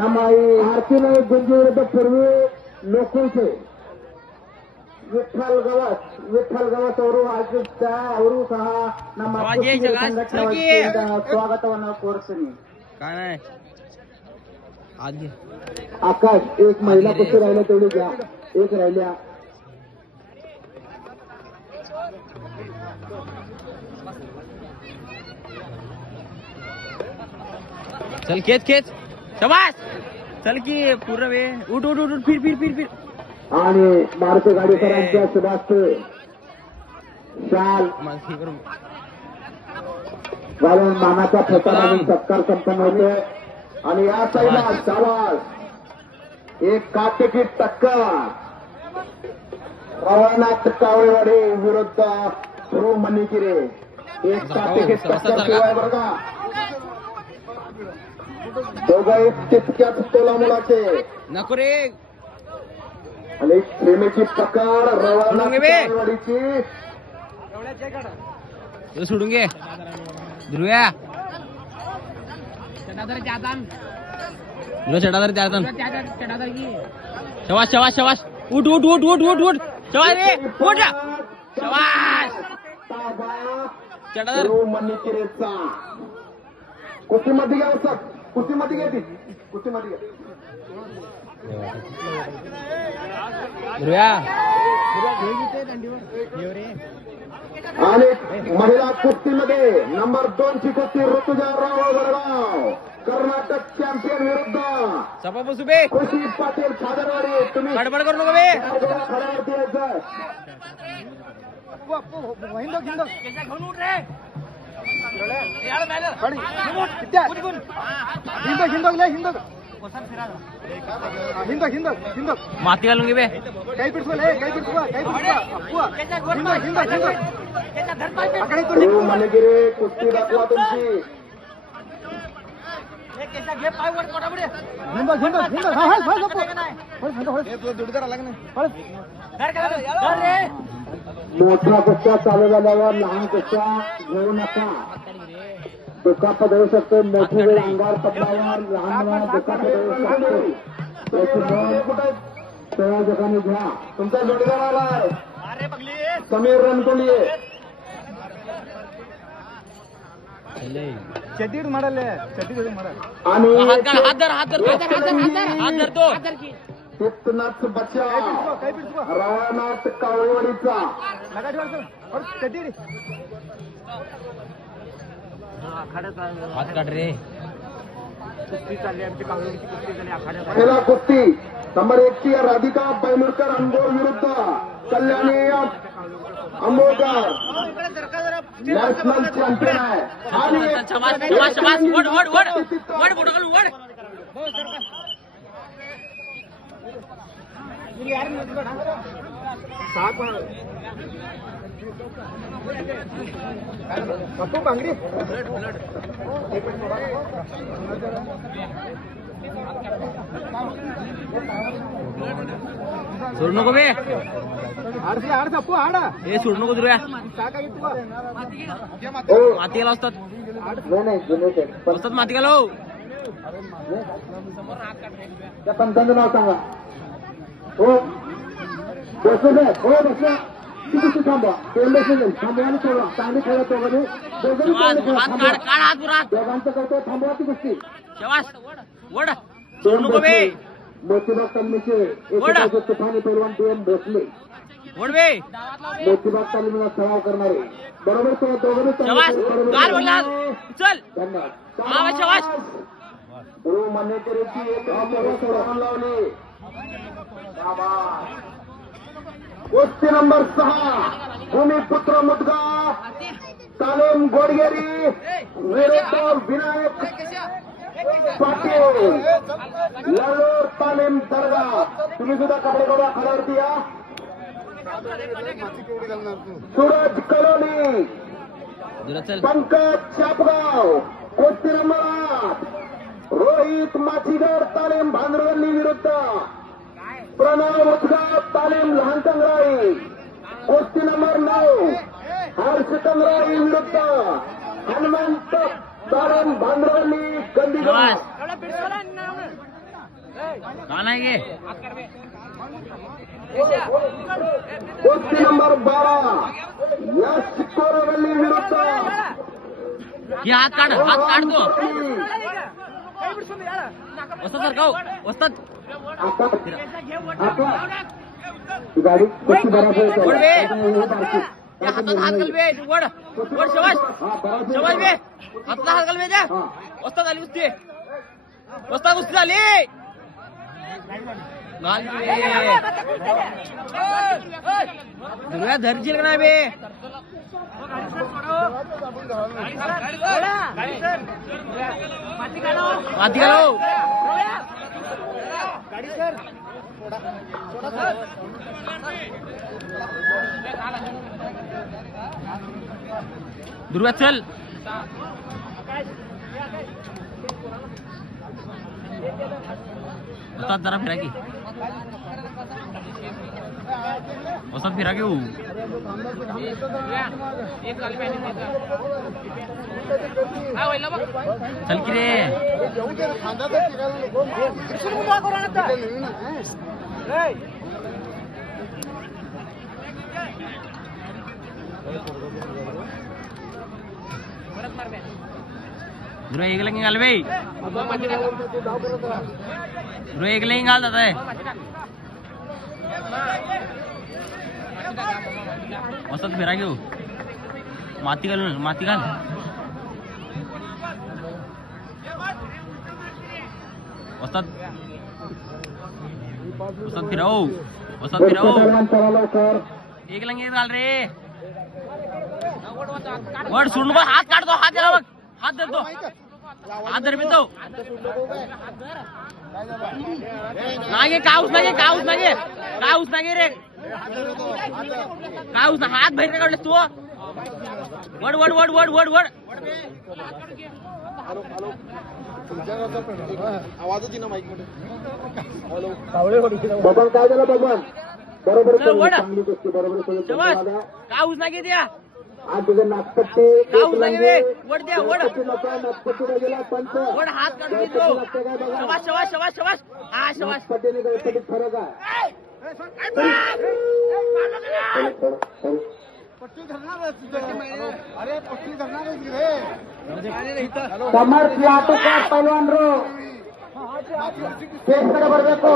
ನಮ್ಮ ಈ ಆರ್ತಿನ ಗುಂಜೂರದ ಪೂರ್ವಿ ಲೋಕಲ್ಸೆ ವಿಠಲ್ ಗವಸ್ ಅವರು ಅವರು ಸಹ ನಮ್ಮ ಸಂಘಟನೆಯಿಂದ ಸ್ವಾಗತವನ್ನು ಕೋರುತ್ತೀನಿ. आकाश एक महिला कुस्ती राहिल्या तेवढी घ्या. एक राहिल्या. चल खेच शाबास चल की पूर्ण वे उठ फिर आणि मारुती गाडीकरांच्या सुभाष शाल घालून मानाचा फटाकडून सत्कार संपन्न होते. आणि या साईडला शाबास एक काटेकी टक्कर रवानाथ कावळेवाडी विरुद्ध ध्रुव मणिकिरे. एक काटेकी टक्कर शिवाय बरं का दोघंही तितक्याच तोला मुलाचे नको रे. आणि प्रेमीची टक्कर रवानाथ कावळेवाडीची सोडून घे ध्रुव्या शवाश उठ शवाश रे उठ शवाश चढादर मणिकिरेचा कुस्तीमध्ये घ्या सर कुस्तीमध्ये घ्या ती कुस्तीमध्ये घ्या ध्रुव्या. आणि महिला कुस्तीमध्ये नंबर 2 ची कुस्ती ऋतुजा राव वडगाव कर्नाटक चॅम्पियन विरुद्ध सपा बसू बे खुशी पाटील सादरवाडी. तुम्ही गडबड करू नको बे. खड्यावरती यायचं. माती घालून घे बे. मणिगिरी कुस्ती दाखवा तुमची. मोठ्या कुस्त्या चालू झाल्यावर लहान कुस्त्या घेऊ नका. दुखापत होऊ शकते. मोठी वेळ अंगावर पडल्यावर लहान मुलांना दुखापत होऊ शकते. त्याची नोंद संयोजकांनी घ्या. तुमचा जोडीदार आलाय समीर रणकोंडिये. चटीड ಮಾಡಲ್ಲ चटीड ಮಾಡಲ್ಲ. आणि हात धर तो चित्तनाथ बचाव रवानाथ कावळेवाडीचा हात काढ रे. पहिला कुस्ती नंबर 1 ची राधिका बैलुरकर अंबोर विरुद्ध कल्याणी अंबोरकर नॅशनल चॅम्पियन आहे. आणि बांगडी सोडू नको बे. हे सोडू नको ध्रुव्या. माती घाला असतात माती घालो. त्या पंचांचं नाव सांगा. हो बसू दे. हो बसला किती थांबा थांबवायला सोडा. चांगली खेळत दोघांनी दोघांचं करतो. थांबवा ती कुस्ती. वड सोडू नको बे. मोतीबाग तालमीचे तुफानी पैलवान DM भोसले वड बे. मोतीबाग तालमीला सराव करणारे बरोबर दोघांनी चल धन्यवाद. ध्रुव मणिकिरेची एक लावली. कुस्ती नंबर 6 भूमिपुत्र मुदगा तालीम गोडगेरी विरुद्ध विनायक पाटील लालूर तालीम दर्गा. तुम्ही सुद्धा कपडे बघा खड्यावरती या. सूरज कलोनी पंकज चापगाव कुस्ती नंबर 8 रोहित माचीगर तालीम भांडवली विरुद्ध प्रणव उद्गाव तालीम लहान कंगराई. कुस्ती नंबर 9 हर्ष कंगराई विरुद्ध हनुमंत तालीम भांडवली गंदीगाव. का नाही गे कुस्ती नंबर 12 या चित्तोरगल्ली विरुद्ध की हात काढ तो वस्ताद सरकाव वस्ताद ही गाडी कुस्ती बराबर हातात हात घाल बे वड वड शबाश शबाश बे हातला हात घाल बे जा वस्ताद आली कुस्ती वस्ताद कुस्ती झाली घाल दुर्गा धरशील का नाही बे माती घालो दुर्गा चल वस्ताद जरा फिरा की वस्ताद फिरा घेऊ चल की रे दुर्गा एक लंगी घाल बे दुर्गा एक लंगी घाल जाता है वस्ताद फिरा घेऊ माती घाल वस्ताद फिराव एक लंगी घाल रे वड सोडून बघ हात काढतो हात द्याला बघ हात धरतो हात धर तो नागे काऊस नागे रे काऊस ना हात बाहेर काढलेस तू वड आवाजच येईना माईक मध्ये बबन काय झालं बबन बरोबर चांगली गोष्टी बरोबर काऊस नागे द्या आज तुझं नागपट्टी काऊस नागे वड द्या वड नागपट्टीला गेला पंच वड हात काढून शबाश हा शबाश नागपट्टीने गणपतीत फरक आहे समर्थ लाटूका पैलवान रो केस कडे बरಬೇಕು